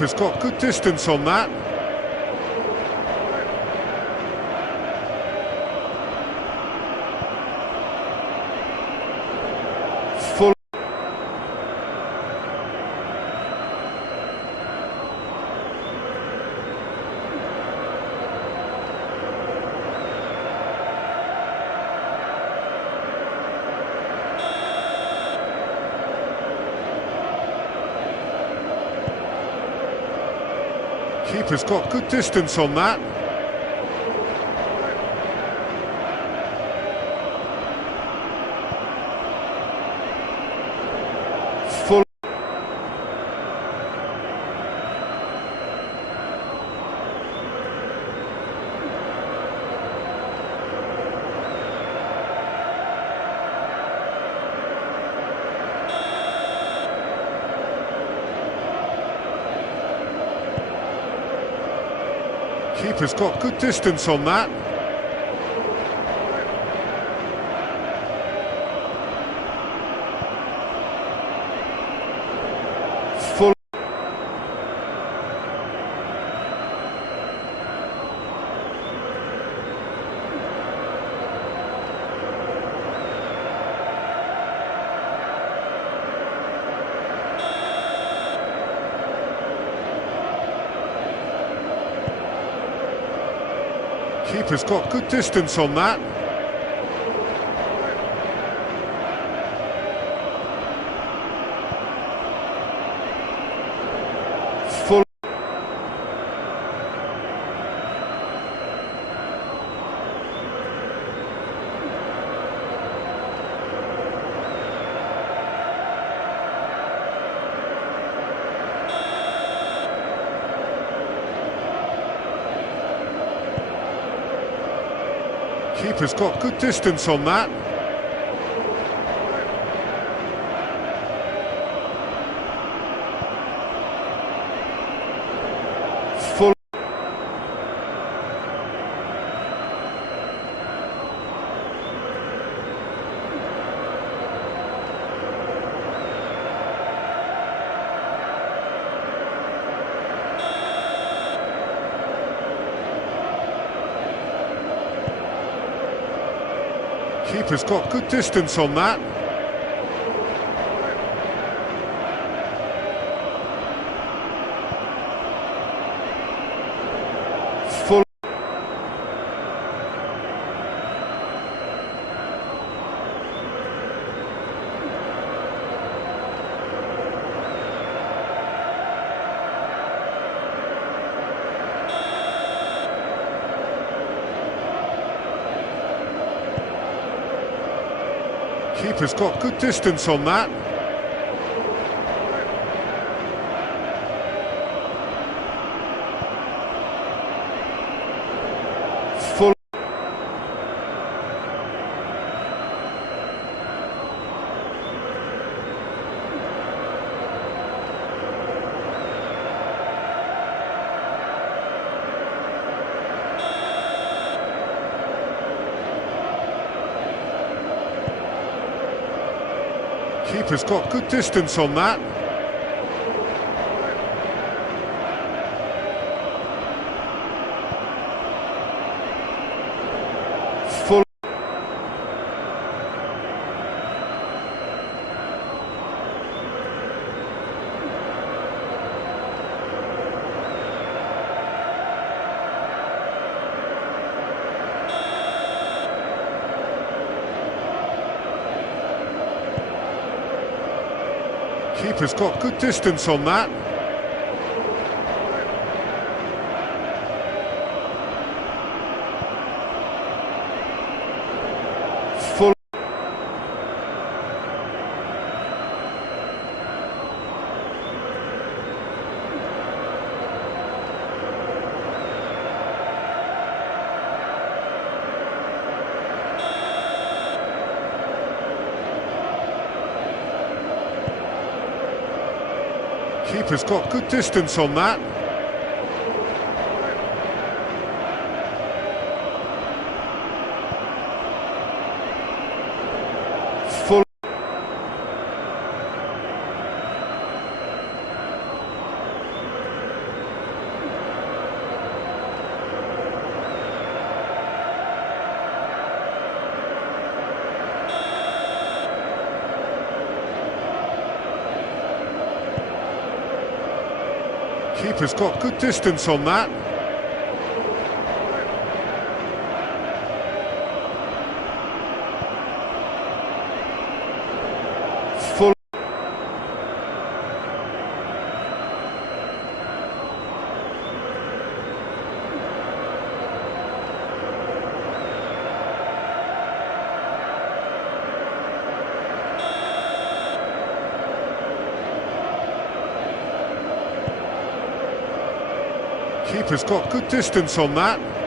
Keeper's got good distance on that. Full. Keeper's got good distance on that. Full. Keeper's got good distance on that. Full. Keeper's got good distance on that. Full. Keeper's got good distance on that. Full. Keeper's got good distance on that. Full. Keeper's got good distance on that. Full. Keeper's got good distance on that. Full. Keeper's got good distance on that. Full. Keeper's got good distance on that. Full. Keeper's got good distance on that. Full. Keeper's got good distance on that.